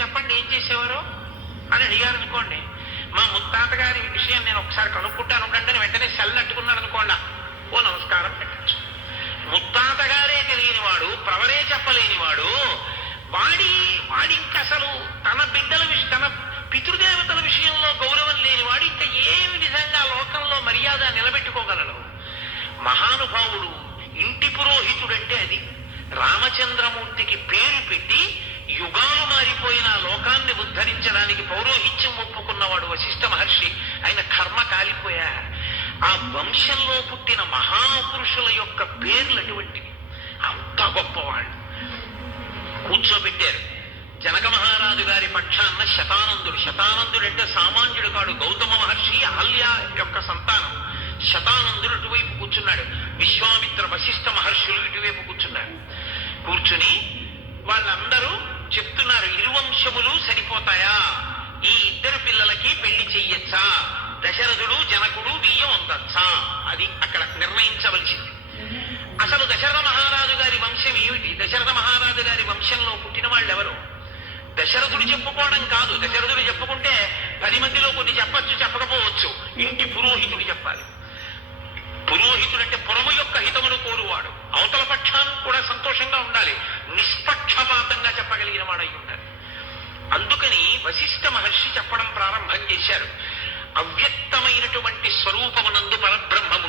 చెప్పండి ఏం చేసేవారో అని అడిగారు అనుకోండి. మా ముత్తాత గారి విషయం నేను ఒకసారి కనుక్కుంటాను ఉండండి అని వెంటనే సెల్ అట్టుకున్నాడు అనుకోండి, ఓ నమస్కారం పెట్టచ్చు. ముత్తాత గారే తెలియని వాడు, ప్రవరే చెప్పలేనివాడు, వాడి ఇంకా అసలు తన బిడ్డల తన పితృదేవతల విషయంలో గౌరవం లేనివాడు ఇంకా ఏ విధంగా లోకంలో మర్యాద నిలబెట్టుకోగలడు? మహానుభావుడు, ఇంటి పురోహితుడంటే అది. రామచంద్రమూర్తికి పేరు పెట్టి యుగాలు మారిపోయిన లోకాన్ని ఉద్ధరించడానికి పౌరోహిత్యం ఒప్పుకున్నవాడు వశిష్ఠ మహర్షి. ఆయన కర్మ కాలిపోయా. ఆ వంశంలో పుట్టిన మహాపురుషుల యొక్క పేర్లు అటువంటివి. అంత గొప్పవాళ్ళు. కూర్చోబెట్టారు. జనక మహారాజు గారి పక్షాన్న శతానందుడు అంటే సామాన్యుడు కాడు. గౌతమ మహర్షి అహల్య యొక్క సంతానం. శతానందుడు అటువైపు కూర్చున్నాడు. విశ్వామిత్ర వశిష్ఠ మహర్షులు ఇటువైపు కూర్చున్నారు. కూర్చుని వాళ్ళందరూ చెప్తున్నారు, ఇరువంశములు సరిపోతాయా? ఈ ఇద్దరు పిల్లలకి పెళ్లి చెయ్యొచ్చా? దశరథుడు జనకుడు బియ్యం అందచ్చా? అది అక్కడ నిర్ణయించవలసింది. అసలు దశరథ మహారాజు గారి వంశం ఏమిటి? దశరథ మహారాజు గారి వంశంలో పుట్టిన వాళ్ళు ఎవరు? దశరథుడు చెప్పుకోవడం కాదు. దశరథుడు చెప్పుకుంటే 10 మందిలో కొన్ని చెప్పచ్చు, చెప్పకపోవచ్చు. ఇంటి పురోహితుడు చెప్పాలి. పురోహితుడు అంటే పురము యొక్క హితమును కోరువాడు. అవతల పక్షాన్ని కూడా సంతోషంగా ఉండాలి. నిష్పక్షపాతంగా చెప్పగలిగిన వాడై ఉండాలి. అందుకని వశిష్ఠ మహర్షి చెప్పడం ప్రారంభం చేశారు. అవ్యక్తమైనటువంటి స్వరూపమునందు పరబ్రహ్మము